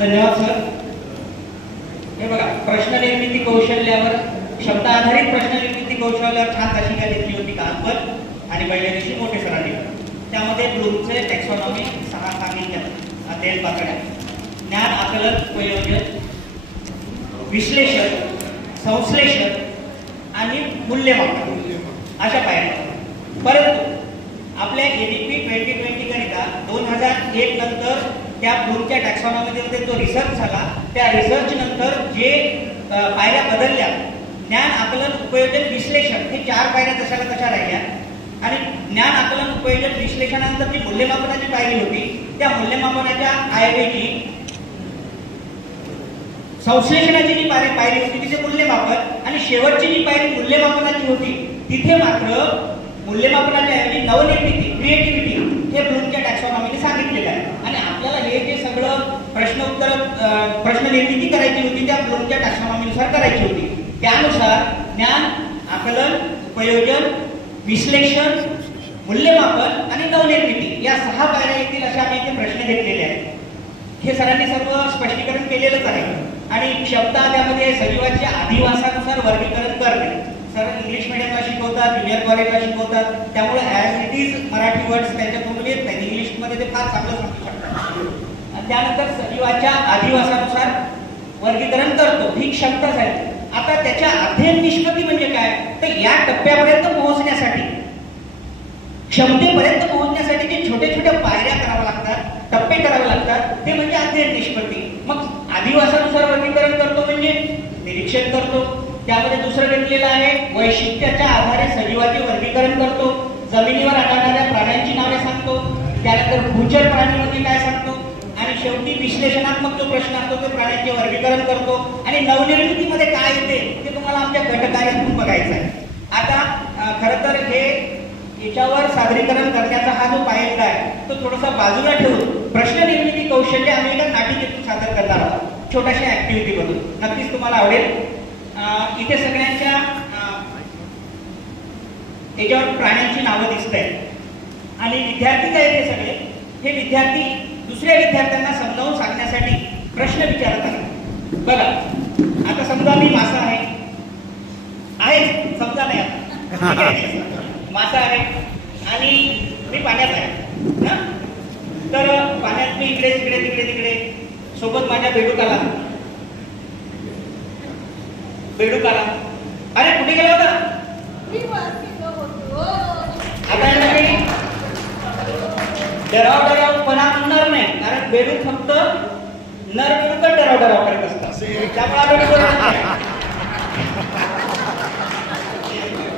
धन्यवाद सर. हे बघा, प्रश्न निर्मिती कौशल्यावर, शब्द आधारित प्रश्न निर्मिती कौशल्यावर छान तासिका घेतली होती कालपण आणि पहिल्या दिवशी मोठे सरांनी. त्यामध्ये ब्लूमचे टॅक्सॉनॉमी 6 सांगितल्या, अध्ययन पातळ्या, ज्ञान आकलन उपयोजन, विश्लेषण, संश्लेषण आणि मूल्यमापन अशा पायऱ्या. परंतु आपल्या एडीपी 2020 करिता 2001 नंतर त्या ब्लूमच्या टॅक्सॉनॉमीमध्ये जो रिसर्च झाला, त्या रिसर्च नंतर जे पायऱ्या बदलल्या, ज्ञान आकलन उपयोजन विश्लेषण, हे 4 पायऱ्या तशाला तशा राहिल्या. आणि ज्ञान आकलन उपयोजन विश्लेषणानंतर जी मूल्यमापनाची पायरी होती, त्या मूल्यमापनाच्या ऐवजी संश्लेषणाची जी पायरी होती तिथे मूल्यमापन, आणि शेवटची जी पायरी मूल्यमापनाची होती तिथे मात्र मूल्यमापनाच्या ऐवजी नवनिर्मिती, क्रिएटिव्हिटी हे ब्लूमच्या टॅक्सॉनॉमीने सांगितलेलं आहे. आणि आपल्याला हे जे सगळं प्रश्न निर्मिती करायची होती त्या ब्लूमच्या टॅक्सॉनॉमीनुसार करायची होती. त्यानुसार ज्ञान आकलन उपयोजन विश्लेषण मूल्यमापन आणि नवनिर्मिती या 6 पायऱ्या येतील अशा आम्ही इथे प्रश्न घेतलेले आहेत. हे सरांनी सर्व स्पष्टीकरण केलेलंच आहे. आणि शब्द त्यामध्ये सजीवाच्या अधिवासानुसार वर्गीकरण करणे. सर इंग्लिश मीडियमला शिकवतात, ज्युनियर कॉलेजला शिकवतात, त्यामुळे as it is Marathi words त्यांच्या तोंडून येत नाही. इंग्लिशमध्ये ते फार चांगलं सांगू शकतात. त्यानंतर सजीवाच्या अधिवासानुसार वर्गीकरण करतो, ही क्षमता झाली. आता त्याच्या अध्ययन निष्पत्ती म्हणजे काय, तर या टप्प्यापर्यंत पोहोचण्यासाठी, क्षमतेपर्यंत पोहोचण्यासाठी जे छोटे छोटे पायऱ्या कराव्या लागतात, टप्पे करावे लागतात, ते म्हणजे अध्ययन निष्पत्ती. मग अधिवासानुसार वर्गीकरण करतो म्हणजे निरीक्षण करतो. त्यामध्ये दुसरं घेतलेलं आहे वैशिष्ट्याच्या आधारे सजीवाचे वर्गीकरण करतो. जमिनीवर आढळणाऱ्या प्राण्यांची नावे सांगतो. त्यानंतर भूचर प्राणी म्हणजे काय सांगतो. आणि शेवटी विश्लेषणात्मक जो प्रश्न असतो ते प्राण्यांचे वर्गीकरण करतो. आणि नवनिर्मितीमध्ये काय येते ते तुम्हाला आमच्या गटकार्यातून बघायचं आहे. आता खरं तर हे याच्यावर सादरीकरण करण्याचा हा जो पायंडा आहे तो थोडासा बाजूला ठेवून प्रश्न निर्मिती कौशल्य आम्ही एका नाटिकेतून सादर करणार आहोत, छोट्याशा ऍक्टिव्हिटी मधून. नक्कीच तुम्हाला आवडेल. इथे सगळ्यांच्या याच्यावर प्राण्यांची नावं दिसत आहेत आणि विद्यार्थी काय ते सगळे हे विद्यार्थी दुसऱ्या विद्यार्थ्यांना समजावून सांगण्यासाठी प्रश्न विचारत आहेत. बघा, आता समजा मी मासा आहे समजा नाही, आता मासा आहे आणि मी पाण्यात आहे ना. तर पाण्यात मी इकडे तिकडे तिकडे तिकडे, सोबत माझ्या बेडूक आला. अरे कुठे गेला होता. आता डरावपणा होणार नाही, कारण बेडूक फक्त नर बेडूक डराव करत असतात. त्यामुळे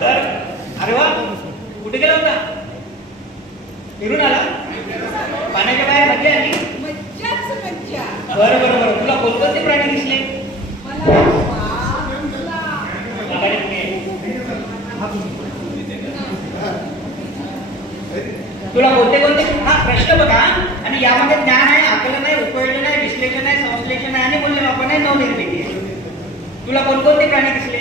तर अरे वा, कुठे गेला होता. फिरून आला, पाण्याच्या बाहेर मज्जा आली. बरं, तुला कोणते प्राणी दिसले. तुला कोणते हा प्रश्न बघा. आणि यामध्ये ज्ञान आहे, आकलन आहे, उपयोजन आहे, विश्लेषण आहे, संश्लेषण आहे आणि मूल्यमापन आहे, नवनिर्मिती आहे. तुला कोणते प्राणी दिसले.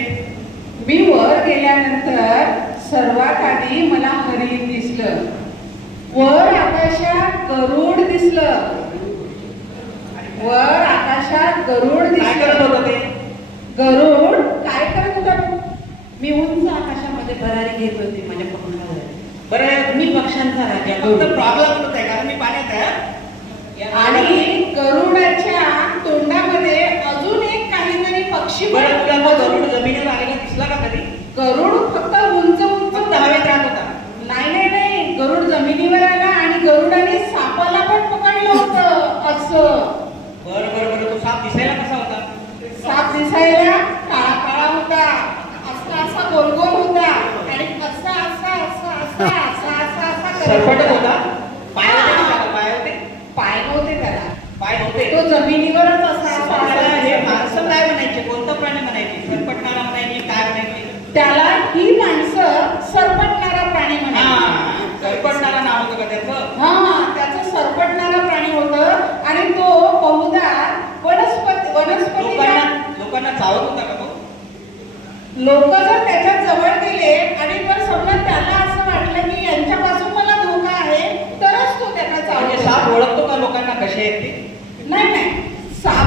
मी वर गेल्यानंतर सर्वात आधी मला हरिण दिसलं. वर आकाशात गरुड दिसलं. वर आकाशात गरुड दिसलं. गरुड काय करत होता. मी उंच आकाशामध्ये भरारी घेत होती माझ्या पंखावर. बरं, मी पक्ष्यांचा राजा. प्रॉब्लेम होत आहे कारण मी पाण्यात आहे. आणि गरुडाच्या तोंडामध्ये अजून एक काहीतरी पक्षी. बरं, तुला गरुड जमिनीवर आलेला दिसला का कधी. गरुड फक्त उंच हवेत राहत होता. नाही, गरुड जमिनीवर आला आणि गरुडाने सापाला पण पकडलं होतं असं. बरं, तो साप दिसायला कसा होता. साप दिसायला काळा होता, असा गोल होता आणि असा सरपटत होता. पाय नव्हते त्याला. पाय नव्हते. तो जमिनीवरच असा. हे माणसं काय म्हणायचे, कोणतं प्राणी म्हणायचे, सरपटणारा म्हणायचे, काय म्हणायचे. त्याला ही माणसं सरपटणारा प्राणी म्हणायचे. सरपटणारा नाव होतं का त्याचं. हा, त्याचं सरपटणारा प्राणी होतं. आणि तो बहुधा वनस्पती लोकांना चावत होता का तो. लोक जर त्याच्या जवळ गेले आणि जर समजा त्याला असं वाटलं की यांच्यापासून मला धोका आहे तरच तो त्यांना चावतो. साप ओळखतो का लोकांना कसे आहेत ते. नाही, साप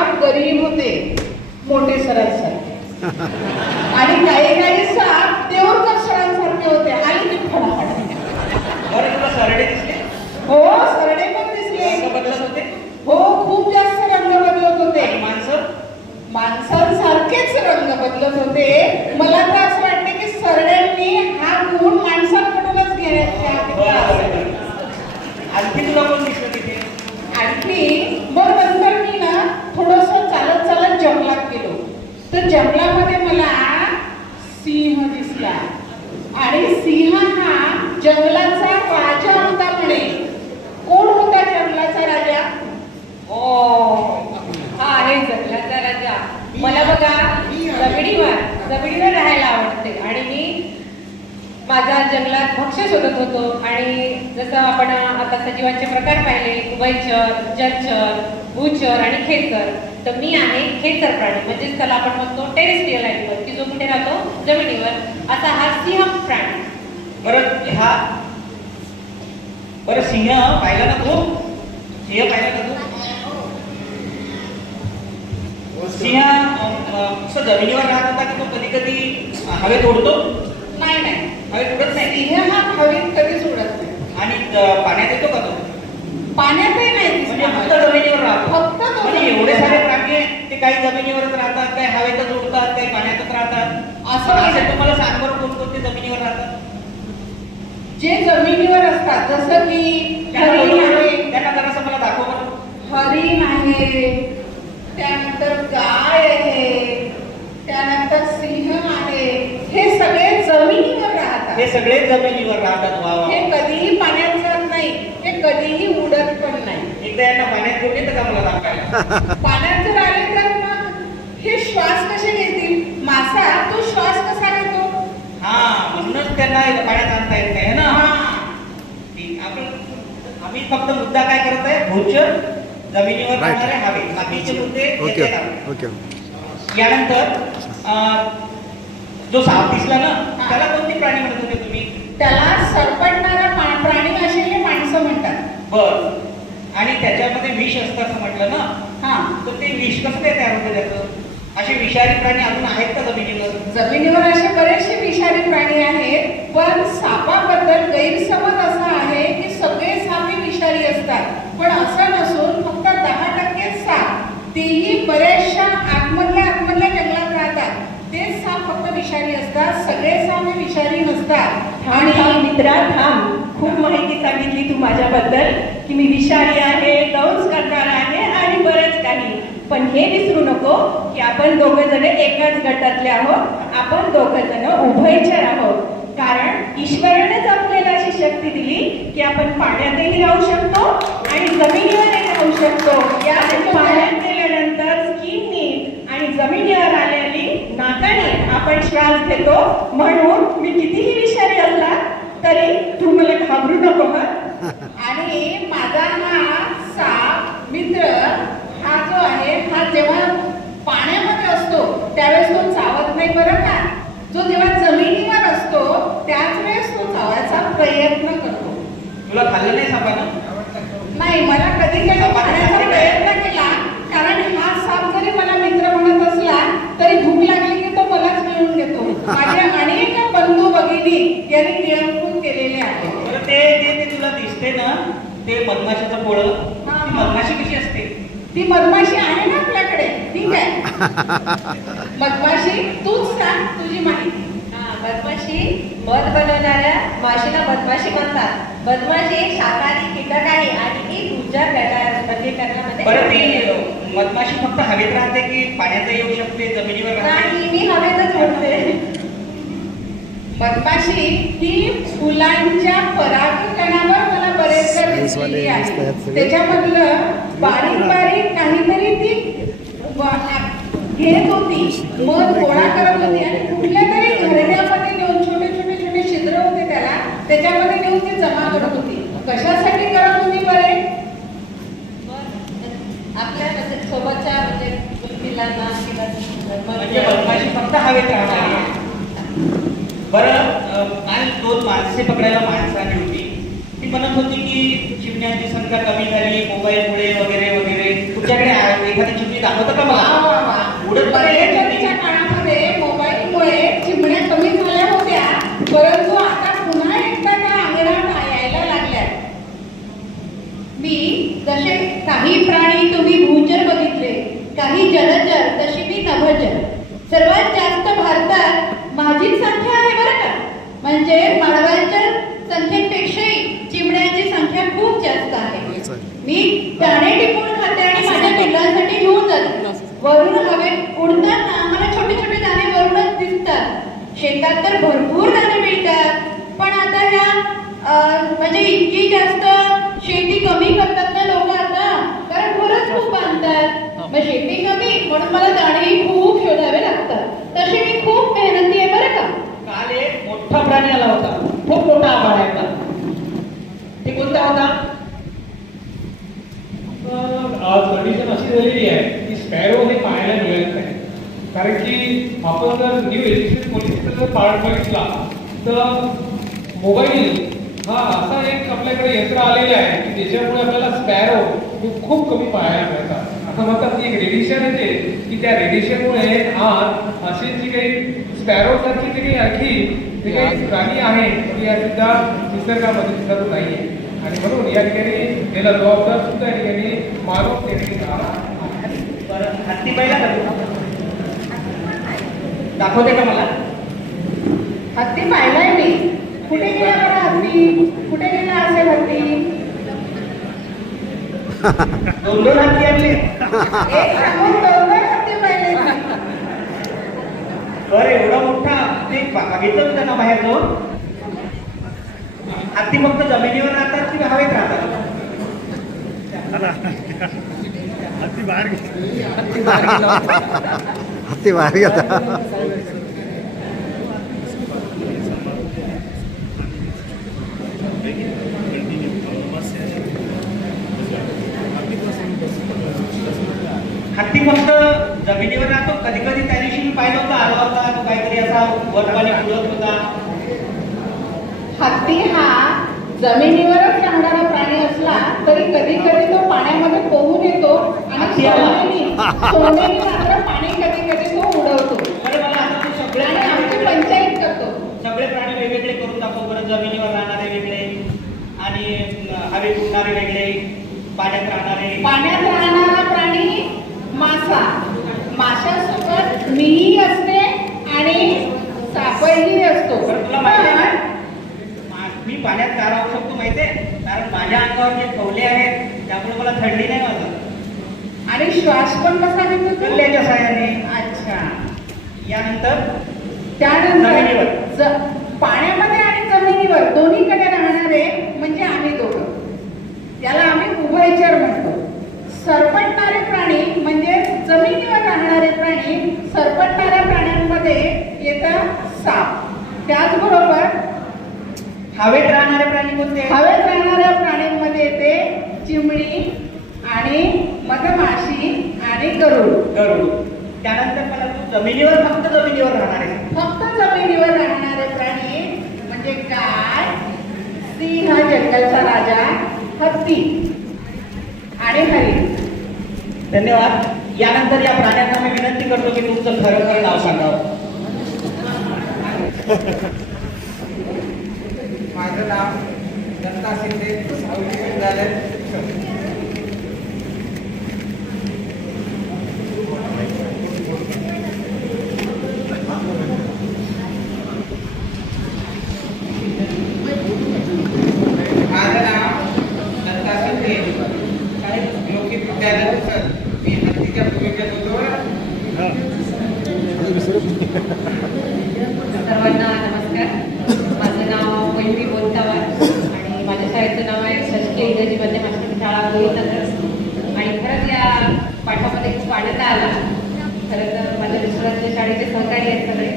साप गरीब होते, मोठे सरांसारखे. आणि काही साप देऊळकर सरांसारखे होते. आली ती फडाफड. बरं तुला सरडे दिसले? हो, सरडे पण दिसले. रंग बदलत होते? हो, खूप जास्त रंग बदलत होते. आणि माणसं? माणसांसारखेच रंग बदलत होते. मला तर असं वाटते की सरड्यांनी हा गुण माणसांकडूनच घेण्याचा आणखी तुला कोण दिसलं तिथे? आणखी मग नंतर मी ना थोडस चालत चालत जंगलात गेलो. तर जंगलामध्ये मला सिंह दिसला. आणि सिंह हा जंगलाचा राजा होता म्हणे. कोण होता जंगलाचा राजा? हा आहे जंगलाचा राजा. मला बघा जमिनीवर राहायला आवडते आणि मी माझा जंगलात भक्ष्य शोधत होतो. आणि जसं आपण आता सजीवांचे प्रकार पाहिले, उभयचर, जलचर, भूचर आणि खेचर, तर मी आहे खेचर प्राणी, म्हणजेच त्याला आपण म्हणतो टेरेस्ट्रियल ॲनिमल, की जो कुठे राहतो जमिनीवर. असा हा सिंह प्राणी. बरं सिंह पाहिला ना तू? सिंह पाहिला ना तू? सिंह असं जमिनीवर राहत होता की तो कधी कधी हवेत उडतो? नाही, हवेत उडत नाही. सिंह हा हवेत कधीच उडत नाही. आणि पाण्यात येतो का तो? पाण्यातही नाही. म्हणजे फक्त जमिनीवर राहतो. फक्त तो म्हणजे एवढे सारे प्राणी आहेत, ते काही जमिनीवरच राहतात, काही हवेतच उडतात, काही पाण्यातच राहतात. असं तुम्हाला सांग बरं कोणकोणते जमिनीवर राहतात? जे जमिनीवर असतात, जसं की हरिण आहे. त्यांना जरासं मला दाखव बरं. हरिण आहे, त्यानंतर गाय आहे, त्यानंतर सिंह आहे. हे सगळे जमिनीवर राहतात. हे सगळे जमिनीवर राहतात. वा वा. हे कधीही पाण्यात जात नाही, हे कधीही उडत पण नाही. एकदा यांना पाण्यात घेऊन येतं का मला दाखवायला? पाण्यात जर आले तर मग हे श्वास कसे घेतील? मासा तो श्वास कसा घेतो? म्हणूनच त्यांना पाण्यात आणता येत नाही ना. आम्ही फक्त मुद्दा काय करत आहे? भूचर, जमिनीवर राहणारे हवे, बाकीचे मुद्दे येते ना. यानंतर जो साप दिसला ना, त्याला कोणते प्राणी म्हणत होते तुम्ही? त्याला सरपटणारा प्राणी असे हे माणसं म्हणतात. बर. आणि त्याच्यामध्ये विष असतं असं म्हटलं ना. तर ते विष कसं काय तयार होतं त्याचं? असे विषारी प्राणी अजून आहेत का जमिनीवर? जमिनीवर असे बरेचसे विषारी प्राणी आहेत. पण सापाबद्दल गैरसमज असा आहे की सगळे साप हे विषारी असतात. पण असं नसून फक्त 10% साप, तेही बऱ्याचशा आतमधल्या जंगलात राहतात, तेच साप फक्त विषारी असतात. सगळे साप हे विषारी नसतात. आणि मित्रा थांब, खूप माहिती सांगितली तू माझ्याबद्दल की मी विषारी आहे, दंश करणार आहे आणि बरेच काही. पण हे विसरू नको की आपण दोघं जण एकाच गटातले आहोत. आपण दोघं जण उभयचर आहोत. कारण ईश्वरानेच आपल्याला अशी शक्ती दिली की आपण पाण्यातही राहू शकतो आणि जमिनीवरही राहू शकतो. या पाण्यात गेल्यानंतर स्किननी आणि जमिनीवर आलेली नाकाने आपण श्वास घेतो. म्हणून मी कितीही विषारी असला तरी तू मला घाबरू नको. आणि माझा हा साप मित्र हा जो आहे, हा जेव्हा पाण्यामध्ये असतो त्यावेळेस तो चावत नाही बरं का. जो जेव्हा जमिनीवर असतो त्याच वेळेस तो चावायचा प्रयत्न करतो. तुला खाल्लं नाही सापानं? नाही, मला कधी खाण्याचा प्रयत्न केला. कारण हा साप जरी मला मित्र म्हणत असला तरी भूक लागली की तो मलाच मिळून घेतो. माझ्या अनेक बंधू भगिनी यांनी नियंत्रण केलेले आहे. बरं ते तुला दिसते ना, ते मधमाशीचं पोळं, ती मधमाशी कशी असते? ती मधमाशी आहे ना आपल्याकडे, ठीक आहे. मधमाशी तूच सांग तुझी माहिती. मधमाशी मध बनवणाऱ्या माशीला मधमाशी म्हणतात. मधमाशी एक शाकाहारी कीटक आहे आणि एक ऊर्जा करण्यामध्ये. बरं ती मधमाशी फक्त हवेत राहते की पाण्यात येऊ शकते, जमिनीवर राहते? नाही, मी हवेतच उडते. मधमाशी ही फुलांच्या परागकणावर मला बरेचदा दिसलेली आहे. त्याच्यामधलं बारीक बारीक काहीतरी ती घेत होती, मध गोळा करत होती आणि कुठल्या तरी घरट्यामध्ये नेऊन छोटे छोटे छोटे छिद्र होते त्याला, त्याच्यामध्ये नेऊन ती जमा करत होती. कशासाठी करत होती बरे? आपल्या सोबतच्या म्हणजे पिलांना म्हणजे मधमाशी फक्त हवेत राहणार. बरं काल 2 माणसे पकडायला माणसं आली होती. ती म्हणत होती की चिमण्यांची संख्या कमी झाली मोबाईलमुळे वगैरे वगैरे. तुमच्याकडे एखादी चिमणी दाखवतं का वा, मला? वा, वा. उडत पाहिजे पर्यटनाच्या काळामध्ये मोबाईलमुळे चिमण्या कमी झाल्या होत्या, परंतु आता पुन्हा एकदा त्या अंगणात यायला लागल्या. मी जसे काही प्राणी तुम्ही भूचर बघितले, काही जलचर, तशी मी नभचर. सर्वात जास्त भारतात माझीच संख्या आहे बरं का. म्हणजे मानवांच्या संख्येपेक्षाही चिमण्यांची संख्या खूप जास्त आहे. मी दाणे टिपून खाते आणि माझ्या पिल्लांसाठी घेऊन जाते. वरून हवेत उडताना मला छोटे छोटे दाणे वरूनच दिसतात. शेतात तर भरपूर दाणे मिळतात, पण आता ह्या म्हणजे इतकी जास्त शेती कमी करतात ना लोक आता, कारण खरंच खूप बांधतात. मग शेती कमी म्हणून मला दाणेही खूप शोधावे लागतात. तशी मी खूप मेहनती आहे बरं का. काल एक मोठा प्राणी आला होता, खूप मोठा आभाळ होता. ते कोणता होता? आज कंडिशन अशी झालेली आहे की स्पॅरो हे पाहायला मिळत नाही. कारण की आपण जर न्यू एज्युकेशन पॉलिसीचा जर पार्ट बघितला तर मोबाईल हा असा एक आपल्याकडे यंत्र आलेलं आहे की त्याच्यामुळे आपल्याला स्पॅरो हे खूप कमी पाहायला मिळतात. असं म्हणतात की एक रेडिएशन येते की त्या रेडिएशनमुळे आज असे जे काही स्पॅरो सारखी जे काही आणखी जे काही प्राणी आहे ती या सुद्धा निसर्गामध्ये दिसत नाहीये. आणि म्हणून या ठिकाणी त्याला जबाबदार सुद्धा या ठिकाणी मानव त्या ठिकाणी आहे. बरं, हत्ती पाहिला का तू? दाखवते का मला? हत्ती पाहिलाय मी. कुठे गेला बरं हत्ती? कुठे गेला असेल हत्ती? दोन दोन हत्ती आणले. एक सांगून दोन हत्ती पाहिले मी. बरं, एवढा मोठा ते बघितलं होतं ना बाहेर जाऊन? हत्ती फक्त जमिनीवर राहतात की हवेत राहतात? हत्ती बाहेर गेला. हत्ती फक्त जमिनीवर राहतो. कधी कधी त्या दिवशी मी पाहिलं होतं, आला होता तो काहीतरी असा वरपाणी उडत होता. हत्ती हा जमिनीवरच राहणारा प्राणी असला तरी कधी कधी तो पाण्यामध्ये पोहून येतो आणि हत्ती आला. सोनेरी मात्र पाणी कधी कधी तो उडवतो बरं, मला आता तू सगळे आणि आमची पंचायत करतो. सगळे प्राणी वेगवेगळे करून दाखव बरं. जमिनीवर राहणारे वेगळे आणि हवेत उडणारे वेगळे, पाण्यात राहणारे. पाण्यात राहणारा प्राणी मासा. माशासोबत मीही असते आणि सापळही असतो. बरं, तुला माहिती आहे ना? मी पाण्यात का राहू शकतो माहितीये? कारण माझ्या अंगावर जे खवले आहेत त्यामुळे मला थंडी नाही वाजत. आणि श्वास पण कसा घेतो तू? कल्ल्याच्या साह्याने. अच्छा. यानंतर त्यानंतर जमिनीवर. पाण्यामध्ये आणि जमिनीवर दोन्हीकडे राहणारे म्हणजे आम्ही दोघं, त्याला आम्ही उभयचर म्हणतो. सरपटणारे प्राणी म्हणजे जमिनीवर राहणारे प्राणी. सरपटणाऱ्या प्राण्यांमध्ये येतात साप. त्याचबरोबर हवेत राहणारे प्राणी कोणते? हवेत राहणाऱ्या प्राण्यांमध्ये येते चिमणी आणि मधमाशी आणि गरुड. गरुड. त्यानंतर मला तू जमिनीवर, फक्त जमिनीवर राहणारे. फक्त जमिनीवर राहणारे प्राणी म्हणजे गाय, सिंह जंगलचा राजा, हत्ती आणि हरिण. धन्यवाद. यानंतर या प्राण्यांना मी विनंती करतो की तुमचं खरं खरं नाव सांगावं. माझं नाव दत्ता शिंदे, सावली विद्यालय. माझं नाव दत्ता शिंदे, लोकित विद्यालय. मी हत्तीच्या भूमिकेत होतो. सर्वांना नमस्कार. माझं नाव वैभवी बोलतावार आणि माझ्या शाळेचं नाव आहे शासकीय इंग्रजी माध्यम आश्रम शाळा गोविंदनगर. आणि खरंच या पाठामध्ये खूप आनंद आला. खरं तर माझ्या मिस्टरांच्या शाळेचे सहकारी आहेत सगळे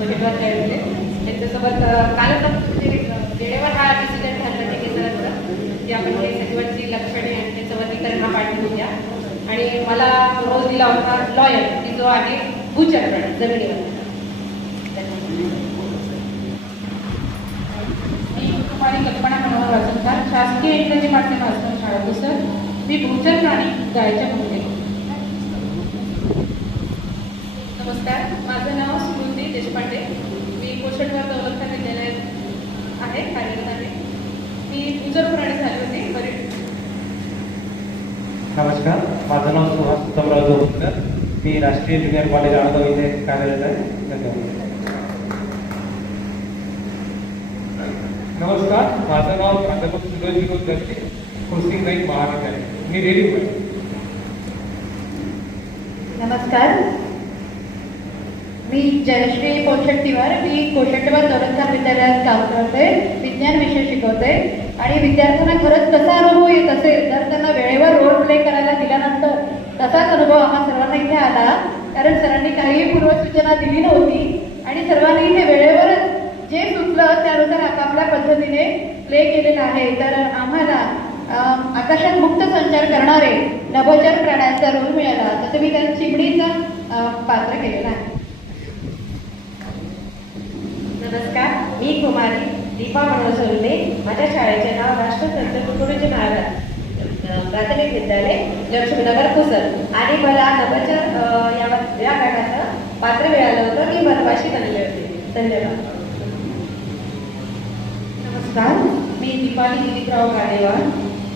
मजेदार शाळेतले. त्यांच्यासोबत कालच म्हणजे वेळेवर हा डिसिजन ठरला की सरांचं की आपण हे सजीवांची लक्षणे आणि त्याचं वर्गीकरण हा पाठ घेऊया. आणि मला रोज दिला होता लॉयर की जो आहे भूचर प्राणी जमिनीवर. मी कुमारी कल्पना मनोहर वाचनकार, शासकीय इंग्रजी माध्यम आश्रम शाळा. सर, मी भूचर प्राणी जायच्या म्हणजे. नमस्कार, माझं नाव स्मृती देशपांडे. मी पोषणवार दौलतखान विद्यालयात आहे, कार्यरत आहे. मी उजरपुराणी झाली होती नमस्कार, माझं नाव सुहास उत्तमराव जोरकर. मी राष्ट्रीय ज्युनियर कॉलेज आळगाव इथे कार्यरत आहे. धन्यवाद. नमस्कार, माझं नाव प्राध्यापक सुरेश विनोद दत्ते, कुर्सिंग नाईक महाविद्यालय. मी रेडी. नमस्कार, मी जयश्री कोशेट्टीवार. मी कोशेट्टीवार दौलतखान विद्यालयात काम करते, विज्ञान विषय शिकवते. आणि विद्यार्थ्यांना खरंच कसा अनुभव येत असेल तर त्यांना वेळेवर रोल प्ले करायला दिल्यानंतर तसाच अनुभव आम्हा सर्वांना इथे आला. कारण सरांनी काहीही पूर्वसूचना दिली नव्हती आणि सर्वांनी इथे वेळेवरच जे सुचलं त्यानुसार आपापल्या पद्धतीने प्ले केलेलं आहे. तर आम्हाला आकाशात मुक्त संचार करणारे नभोचर प्राण्यांचा रोल मिळाला. तसं मी त्या चिमणीचं पात्र केलेलं आहे. नमस्कार, मी कुमारी दीपा मनोसोल्ले. माझ्या शाळेचे नाव राष्ट्रसंत तुकडोजी महाराज प्राथमिक विद्यालय लक्ष्मीनगर पुसद. आणि मला नभोचर या गटाचं पात्र मिळालं होतं. मी वनवासी बनले होते. धन्यवाद. नमस्कार, मी दीपाली दिलीपराव गाडेवार.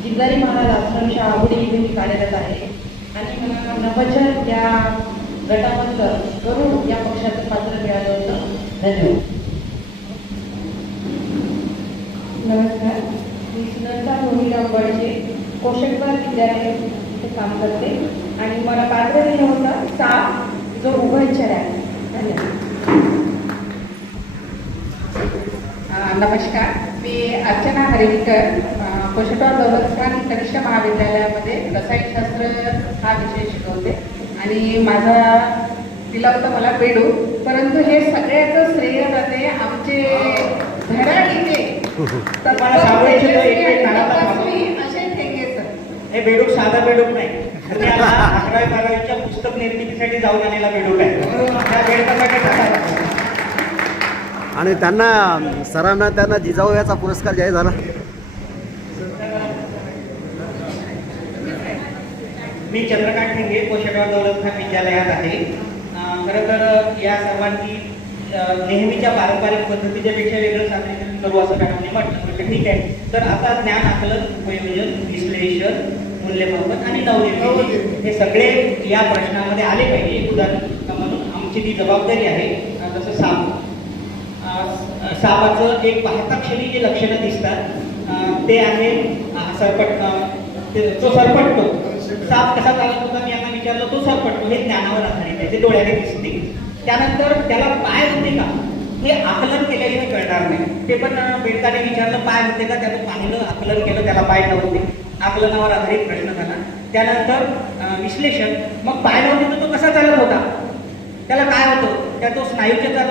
जिल्हारी महाराज आश्रम शाळा आवडी इथे मी कार्यरत आहे. आणि मला नभोचर या गटामधलं गरुड या पक्षाचं पात्र मिळालं होतं. धन्यवाद. नमस्कार, मी सुनंदा मोहिला अंबडचे कोशेट्टीवार विद्यालय इथे काम करते. आणि मला पात्र दिलं होतं साप जो उभयचर आहे. धन्यवाद. नमस्कार, मी अर्चना हरेकर. कोशेट्टीवार दौलतखान कनिष्ठ महाविद्यालयामध्ये रसायनशास्त्र हा विषय शिकवते. आणि माझा दिला होता मला बेडूक. परंतु हे सगळ्याचं श्रेय जाते आमचे धडाडीचे तर मला सांगायचं होतं, एक कानाला तपस्वी असे ठेंगे सर. हे बेडूक साधा बेडूक नाही. पुण्याला 11वी-12वीच्या पुस्तक निर्मितीसाठी जाऊन आलेला बेडूक आहे. त्या बेडकासाठी टाकायला. आणि त्यांना सरांना त्यांना जिजाऊ याचा पुरस्कार जाहीर झाला. मी चंद्रकांत ठेंगे कोशेट्टीवार दौलतखान विद्यालयात आहे. खरं तर या सर्वांनी नेहमीच्या पारंपरिक पद्धतीच्या पेक्षा वेगळं सादरीकरण करू असं मॅडमने म्हटलं. ठीक आहे. तर आता ज्ञान आकलन, उपयोजन, विश्लेषण, मूल्यमापन आणि नवनिर्मिती हे सगळे या प्रश्नामध्ये आले पाहिजे. एक उदाहरण म्हणून आमची ती जबाबदारी आहे. जसं सापाचं एक पाहता क्षणी जे लक्षणं दिसतात ते आहे तो सरपटतो. साप कसा चालत होता मी यांना विचारलं, तो सरपटतो. हे ज्ञानावर आधारित आहे, ते डोळ्याने दिसते. त्यानंतर त्याला पाय होते का हे आकलन केल्याशिवाय कळणार नाही. ते पण बेडकाने विचारलं पाय होते का, त्यानं पाहिलं, आकलन केलं, त्याला पाय नव्हते. आकलनावर आधारित प्रश्न झाला. त्यानंतर विश्लेषण, मग पाय नव्हते तर तो कसा चालत होता, त्याला काय होतं, त्या तो स्नायूच्या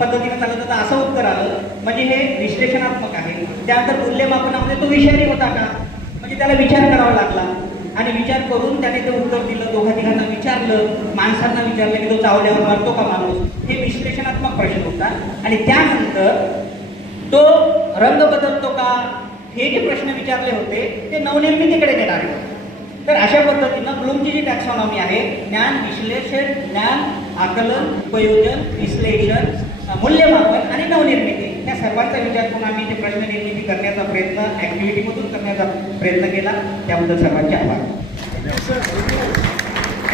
पद्धतीने चालत होता असं उत्तर आलं. म्हणजे हे विश्लेषणात्मक आहे. त्यानंतर मूल्यमापनामध्ये तो विषारी होता का, म्हणजे त्याला विचार करावा लागला. आणि विचार करून त्याने ते उत्तर दिलं. दोघा तिघांना विचारलं, माणसांना विचारलं की तो चावल्यावर मारतो का माणूस, हे विश्लेषणात्मक प्रश्न होता. आणि त्यानंतर तो रंग बदलतो का, हे जे प्रश्न विचारले होते ते नवनिर्मितीकडे नेणारे होते. तर अशा पद्धतीनं ब्लूमची जी टॅक्सॉनॉमी आहे, ज्ञान विश्लेषण, ज्ञान आकलन, उपयोजन, विश्लेषण, मूल्यमापन आणि नवनिर्मिती या सर्वांचा विचार करून आम्ही ते प्रश्न निर्मिती करण्याचा प्रयत्न ॲक्टिव्हिटीमधून करण्याचा प्रयत्न केला. त्याबद्दल सर्वांचे आभार.